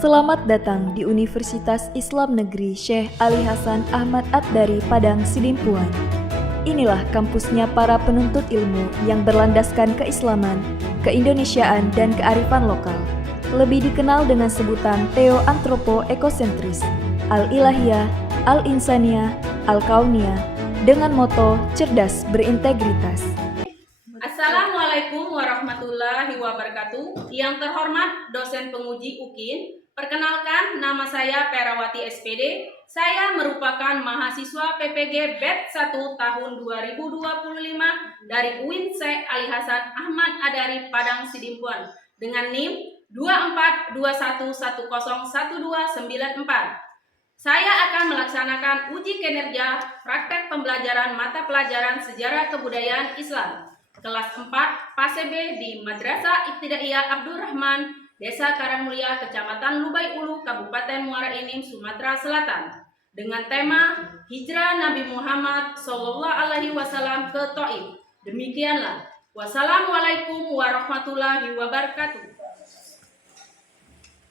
Selamat datang di Universitas Islam Negeri Syekh Ali Hasan Ahmad At-Dari Padang Sidimpuan. Inilah kampusnya para penuntut ilmu yang berlandaskan keislaman, keindonesiaan, dan kearifan lokal. Lebih dikenal dengan sebutan Theo-Antropo-Ekosentris, Al-Ilahiyah, Al-Insaniyah, Al-Kauniyah, dengan moto cerdas berintegritas. Assalamualaikum warahmatullahi wabarakatuh. Yang terhormat dosen penguji UKIN, perkenalkan nama saya Perawati SPD. Saya merupakan mahasiswa PPG Batch 1 tahun 2025 dari UIN Syekh Ali Hasan Ahmad At-Dari Padang Sidimpuan dengan NIM 2421011294. Saya akan melaksanakan uji kinerja praktek pembelajaran mata pelajaran Sejarah Kebudayaan Islam kelas 4 Fase B di Madrasah Ibtidaiyah Abdurrahman, Desa Karangmulia, Kecamatan Lubai Ulu, Kabupaten Muara Enim, Sumatera Selatan, dengan tema Hijrah Nabi Muhammad SAW ke Taif. Demikianlah. Wassalamualaikum warahmatullahi wabarakatuh.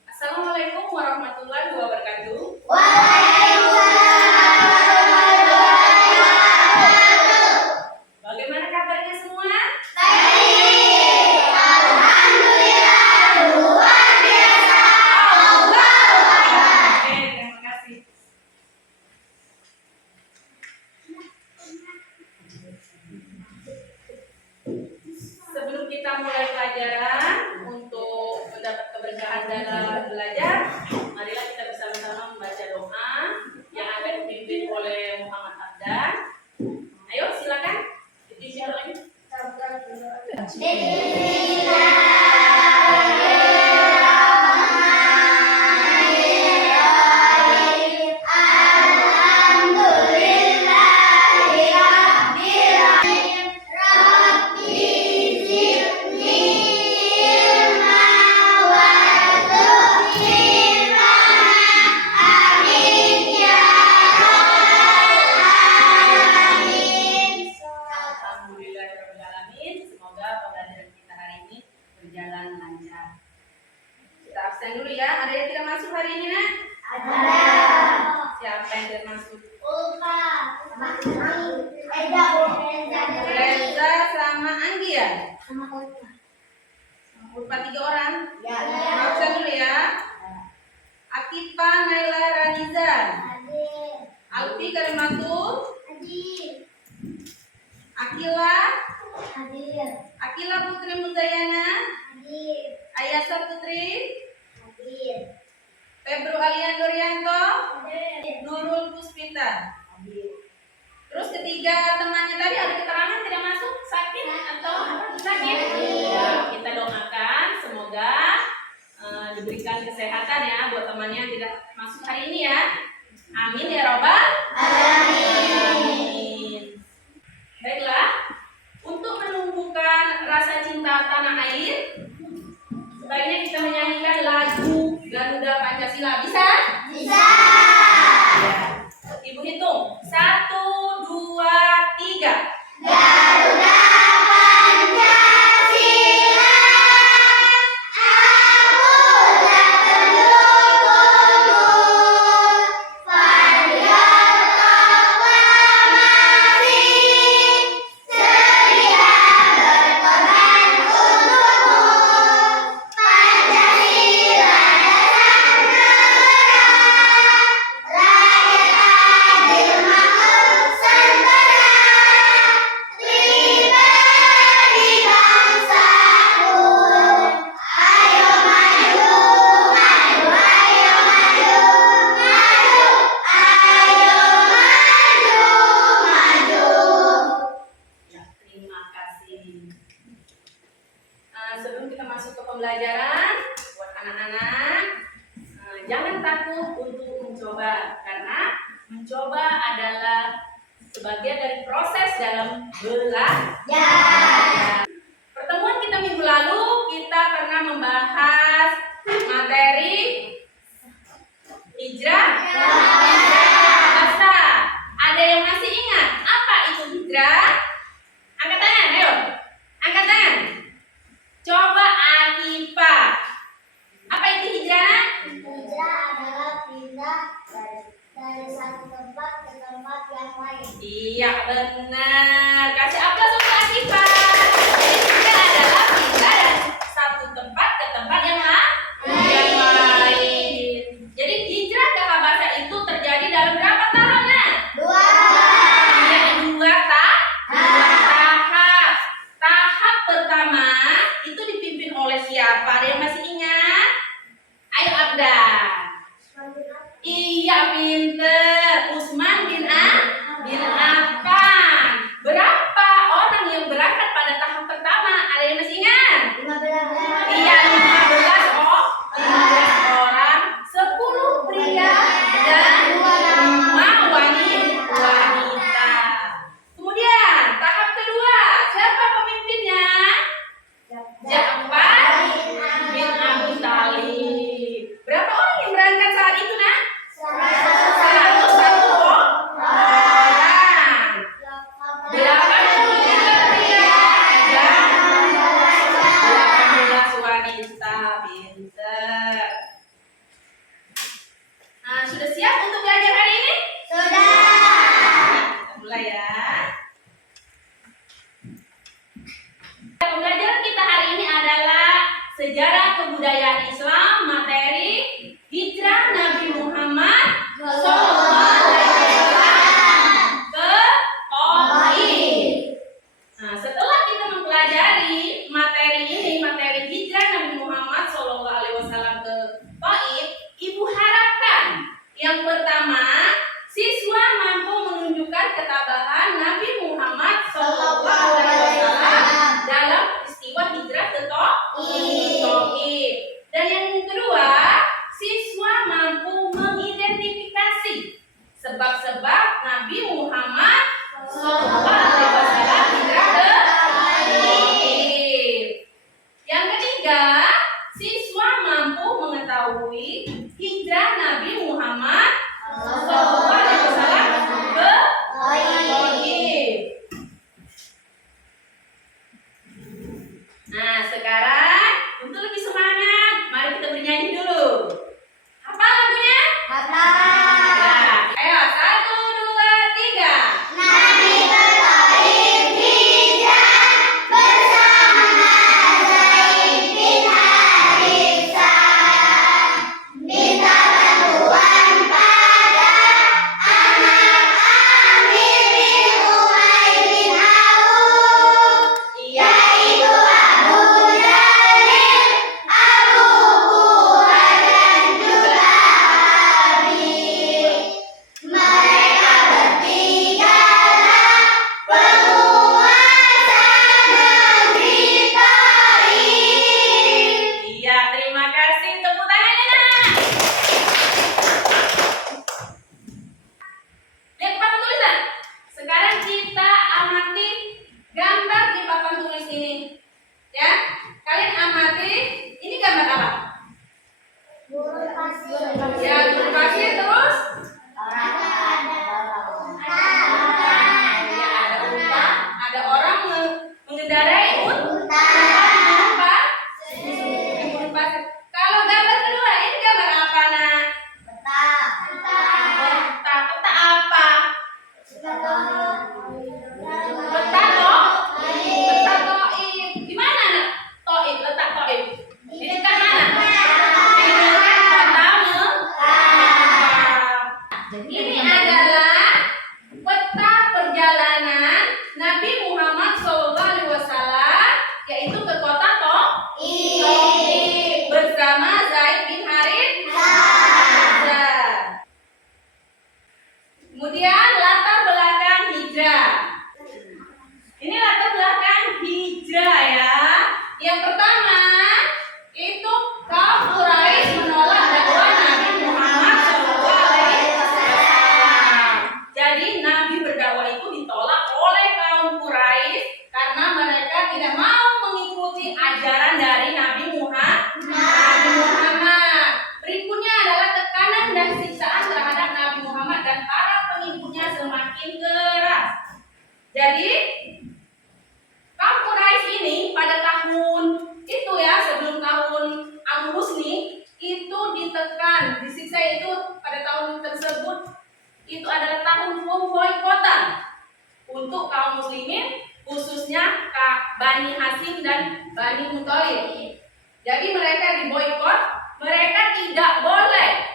Assalamualaikum warahmatullahi wabarakatuh. Bagaimana kabarnya semua? Sebelum kita mulai pelajaran, untuk mendapat keberkahan dalam belajar, marilah kita bersama-sama membaca doa yang akan dipimpin oleh Muhammad Abdan. Ayo silakan dipimpin lagi. Semoga pembelajaran kita hari ini berjalan lancar. Kita absen dulu ya. Ada yang tidak masuk hari ini, Nak? Ada. Siapa yang tidak masuk? Reza sama Anggi ya? Ulfa 3 orang? Ya. Absen dulu ya. Akifa Naila Raniza. Alfi Karimatul. Akila Putri Muzayana. Ayasa Putri. Febru Alian Dorianto. Nurul Puspita. Terus ketiga temannya tadi ada keterangan tidak masuk, sakit atau sakit? Ya, kita doakan semoga diberikan kesehatan ya buat temannya yang tidak masuk hari ini ya. Amin ya robbal alamin. Baiklah, untuk menumbuhkan rasa cinta tanah air, sebaiknya kita menyanyikan lagu Garuda Pancasila. Bisa? Bisa. Ya. Ibu hitung. 1, 2, 3. Garuda Pancasila, aku tak tunggu Fadiyah proklamasi, sedia berkorban untukmu. Pancasila dasar negara, rakyat adil makmur sentara, pribadi bangsaku. Ayo maju, maju, ayo maju, maju, ayo maju, maju. Ya, terima kasih. Sebelum kita masuk ke pembelajaran, buat anak-anak, jangan takut untuk mencoba, karena mencoba adalah sebagian dari proses dalam belajar. Pertemuan kita minggu lalu, kita pernah membahas materi hijrah masa. Ada yang masih ingat apa itu hijrah? Angkat tangan, ayo. Angkat tangan. Coba Akifa. Apa itu hijrah? sejarah kebudayaan Islam materi hijrah Nabi Muhammad ke Taif. Nah, setelah kita mempelajari materi ini, materi hijrah Nabi Muhammad SAW ke Taif, Ibu harapkan yang pertama, siswa mampu menunjukkan ketabahan Nabi Muhammad SAW dalam peristiwa hijrah ke Taif. Dan yang kedua, siswa mampu mengidentifikasi sebab-sebab Nabi Muhammad SAW hijrah ke Taif. Yang ketiga, siswa mampu mengetahui hijrah Nabi Muhammad SAW ke Taif. Nah, sekarang untuk lebih semangat, mari kita bernyanyi dulu. Apa lagunya? Nah, ayo 1, 2, 3. Nabi ke Taif hijrah bersama Zaid bin Haritha, minta bantuan pada anak Amir bin Umair bin Auf, yaitu Abu Jalil, Abu Quhad dan juga Habib. Mereka bertigalah penguasa negeri Taif. Iya, terima kasih. Tepuk tangannya, Nak. Lihat papan tulisan. Sekarang kita amati gambar di papan tulis ini. Ya, kalian amati. Ini gambar apa? Ya, guru pasir terus. Ya, ada unta, ada orang mengendarai unta. Guru pasir. Kalau gambar kedua, ini gambar apa, Nak? Peta. Peta apa? Peta Taif. Di mana, Nak? Taif, letak Taif. Di dekat mana? Di dekat kota Mekah. Ini adalah peta perjalanan Nabi Muhammad SAW, yaitu ke kota Taif bersama Zaid bin Haritha. Kemudian latar belakang hijrah. Ini latar belakang hijrah ya. Yang pertama itu kaum Quraisy menolak dakwah Nabi Muhammad SAW. Jadi Nabi berdakwah itu ditolak oleh kaum Quraisy karena mereka tidak mau mengikuti ajaran dari Nabi Muhammad. Berikutnya adalah tekanan dan siksaan terhadap Nabi Muhammad dan para pengikutnya semakin keras. Jadi kaum Quraisy ini pada tahun itu ya, sebelum tahun Amrus nih, itu ditekan, disiksa itu pada tahun tersebut itu adalah tahun pemboikotan untuk kaum muslimin, khususnya Bani Hasyim dan Bani Muthalib. Jadi mereka diboikot, mereka tidak boleh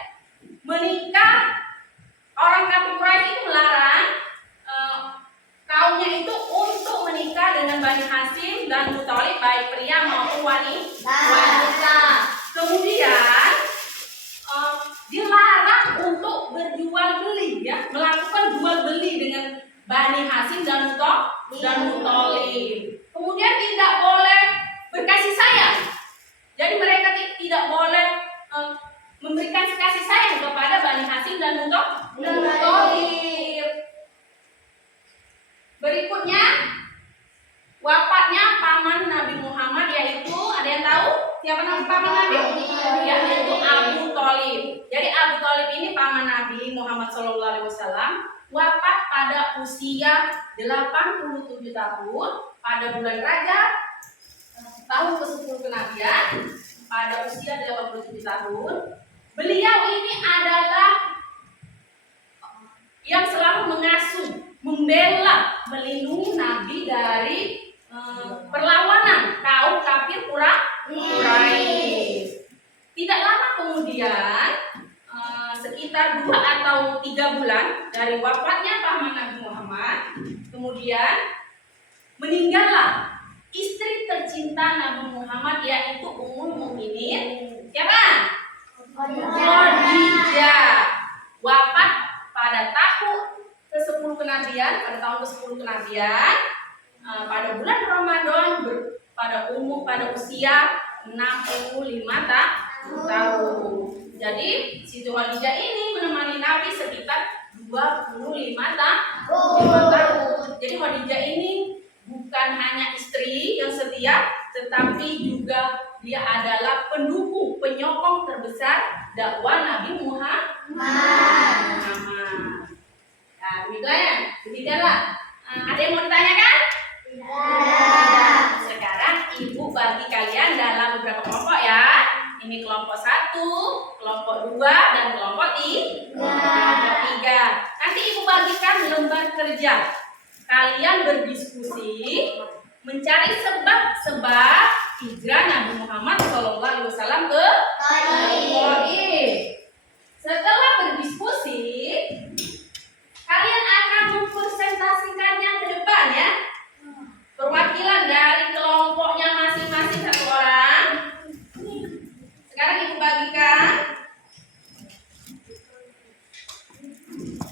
menikah. Orang kafir Quraisy itu melarang kaumnya itu untuk menikah dengan Bani Hasyim dan Muthalib, baik pria maupun wanita. Kemudian dilarang untuk berjual beli ya, melakukan jual beli dengan Bani Hasyim dan Muthalib. Kemudian tidak boleh berkasih sayang. Jadi mereka tidak boleh memberikan kasih sayang kepada Bani Hasyim dan Muthalib. Berikutnya wafatnya paman Nabi Muhammad, yaitu ada yang tahu siapa nama paman Nabi? Yaitu Abu Thalib. Jadi Abu Thalib ini paman Nabi Muhammad SAW, wafat pada usia 87 tahun pada bulan Rajab tahun ke-10 kenabian, pada usia 87 tahun. Beliau ini adalah yang selalu mengasuh, membela, melindungi Nabi dari perlawanan kaum kafir Quraisy. 3 bulan dari wafatnya paman Nabi Muhammad, kemudian meninggallah istri tercinta Nabi Muhammad yaitu Ummul Mukminin siapa? Khadijah. Wafat pada tahun ke-10 kenabian, pada tahun ke-10 kenabian, pada bulan Ramadan pada usia 65 tahun. Jadi Siti Khadijah ini menemani Nabi sekitar 25 tahun. Jadi Khadijah ini bukan hanya istri yang setia, tetapi juga dia adalah pendukung, penyokong terbesar dakwah Nabi Muhammad. Nah, demikianlah. Ada yang mau ditanyakan? Sekarang ibu bagi kalian dalam beberapa kelompok ya. Ini kelompok 1, kelompok 2, dan kelompok 3. Nanti ibu bagikan lembar kerja. Kalian berdiskusi mencari sebab-sebab hijrah Nabi Muhammad SAW ke Taif. Setelah berdiskusi, kalian akan mempresentasikannya ke depan ya. Perwakilan dari kelompoknya masing-masing satu orang. Sekarang ibu bagikan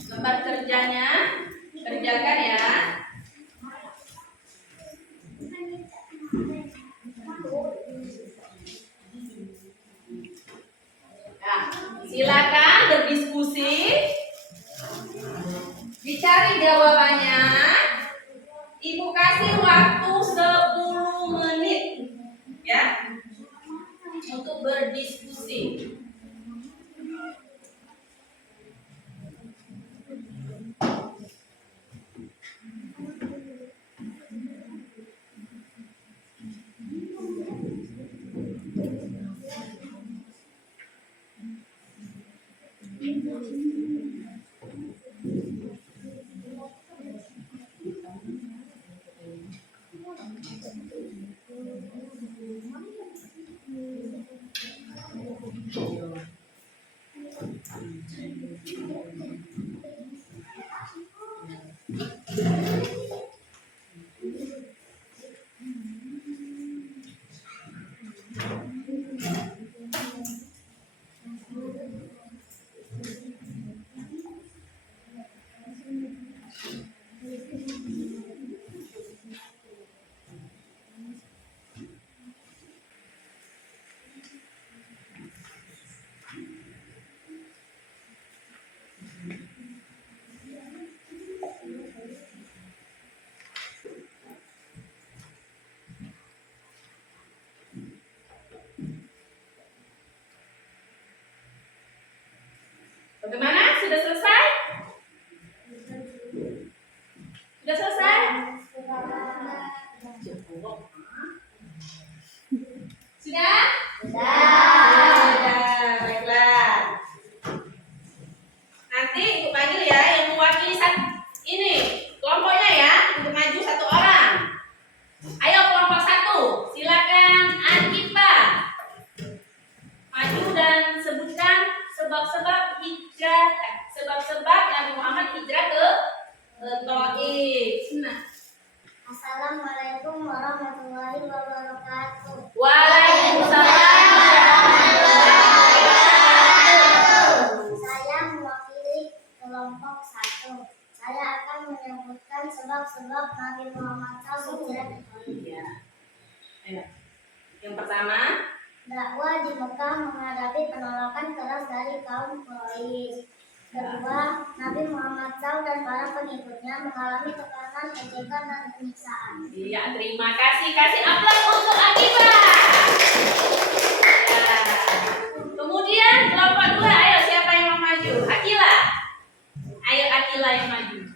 lembar kerjanya, kerjakan ya. Nah, silakan berdiskusi, dicari jawabannya. Ibu kasih waktu 10 menit ya untuk berdiskusi. Bagaimana? Sudah selesai? Sudah selesai? Sudah? Sudah. Baiklah. Nanti ibu panggil ya yang mewakili ini kelompoknya ya, untuk maju satu orang. Ayo kelompok 1, silakan Ankipa. Maju dan sebutkan sebab-sebab hijrah, sebab-sebab Nabi Muhammad hijrah ke Taif. Nah. Assalamualaikum warahmatullahi wabarakatuh. Waalaikumsalam warahmatullahi wabarakatuh. Saya mewakili kelompok 1. Saya akan menyebutkan sebab-sebab Nabi Muhammad SAW hijrah ke Taif. Ya. Ayo. Yang pertama, Dakwah di Mekah menghadapi penolakan keras dari kaum Quraisy. Kedua, Nabi Muhammad SAW dan para pengikutnya mengalami tekanan, ejekan, dan penyiksaan. iya terima kasih. Kasih aplaus untuk Akiba. Ya. Kemudian kelompok 2, ayo siapa yang mau maju? Akila. Ayo Akila yang maju.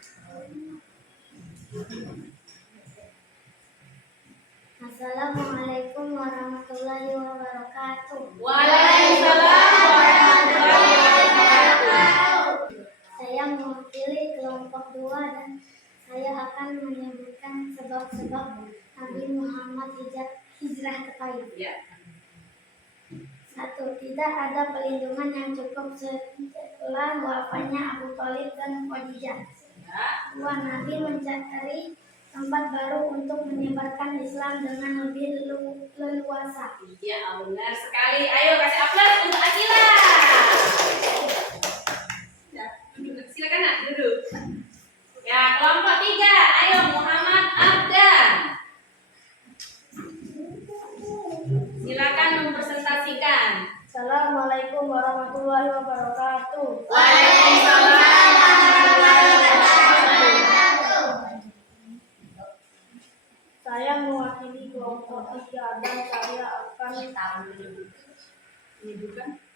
Assalamualaikum warahmatullahi wabarakatuh. Waalaikumsalam warahmatullahi wabarakatuh. Saya mewakili kelompok 2 dan saya akan menyebutkan sebab-sebab Nabi Muhammad hijrah ke Taif. Ya. Satu, tidak ada perlindungan yang cukup setelah wafatnya Abu Thalib dan Khadijah. Dua, Nabi mencari tempat baru untuk menyebarkan Islam dengan lebih leluasa. Iya, benar sekali. Ayo kasih aplaus untuk Akila. Ya, duduk. Silakan nak duduk. Ya, kelompok 3. Ayo Muhammad Abdan. Silakan mempresentasikan. Assalamualaikum warahmatullahi wabarakatuh. Waalaikumsalam warahmatullahi wabarakatuh. Saya mewakili kelompok 3 dan saya akan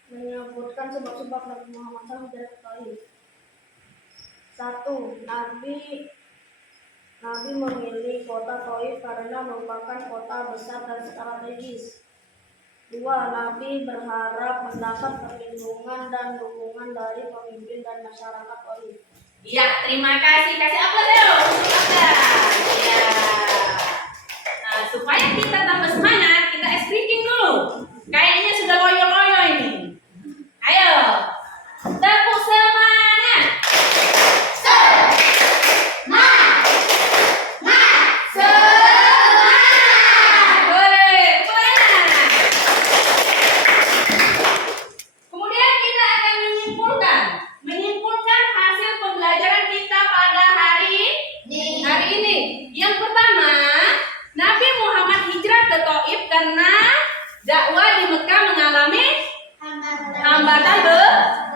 menyebutkan sebab-sebab Nabi Muhammad SAW. 1. Nabi memilih kota Thaif karena merupakan kota besar dan strategis. 2. Nabi berharap mendapat perlindungan dan dukungan dari pemimpin dan masyarakat Thaif. Iya, terima kasih. Kasih aplaus dulu. Ya. Nah, supaya kita tambah semangat, kita ice breaking dulu. Kayaknya sudah loyo-loyo ini. Ayo, tepuk semangat. Boleh, semangat. Kemudian kita akan menyimpulkan hasil pembelajaran kita pada hari ini. Yang pertama, Nabi Muhammad hijrah ke Thaif karena dakwah di Mekah mengalami hambatan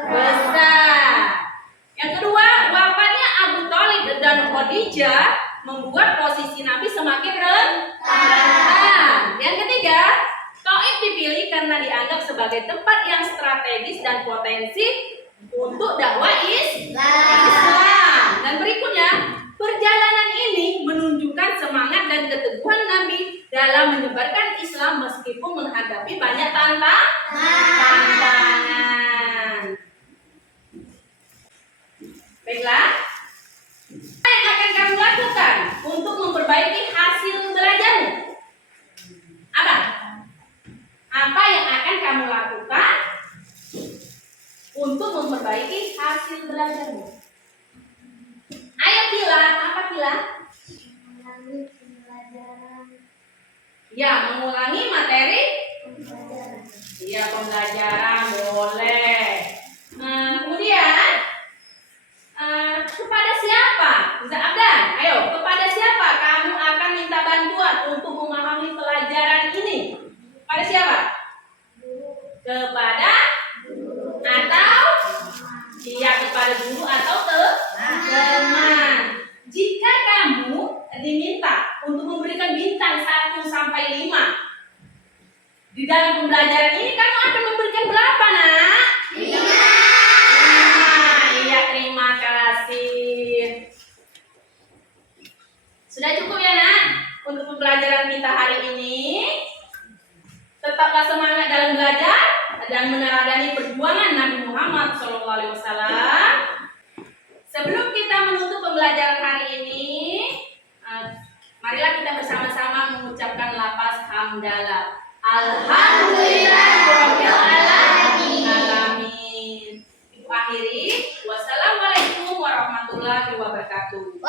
besar. Yang kedua, wafatnya Abu Thalib dan Khadijah membuat posisi Nabi semakin rendah. Yang ketiga, Thaif dipilih karena dianggap sebagai tempat yang strategis dan potensi untuk dakwah Islam. Dan berikutnya, perjalanan ini menunjukkan semangat dan keteguhan Nabi dalam menyebarkan Islam meskipun menghadapi banyak tantangan. Baiklah, apa yang akan kamu lakukan untuk memperbaiki hasil belajarmu? Apa yang akan kamu lakukan untuk memperbaiki hasil belajarmu? Ayo Kila, apa Kila? Mengulangi pembelajaran. Ya, mengulangi materi. Iya, pembelajaran boleh. Kemudian kepada siapa? Bisa Abdan, ayo kepada siapa kamu akan minta bantuan untuk memahami pelajaran ini? Pada siapa? Kepada atau kepada guru atau teman. Jika kamu diminta untuk memberikan bintang 1 sampai 5 di dalam pembelajaran ini, kamu akan memberikan berapa, Nak? 5. Iya, terima kasih. Sudah cukup ya, Nak, untuk pembelajaran kita hari ini. Tetaplah semangat dalam belajar dan meneladani perjuangan Nabi Muhammad SAW. Sebelum kita menutup pembelajaran hari ini, marilah kita bersama-sama mengucapkan lafaz hamdalah. Alhamdulillahirabbil alamin. Ibu akhiri, wassalamualaikum warahmatullahi wabarakatuh.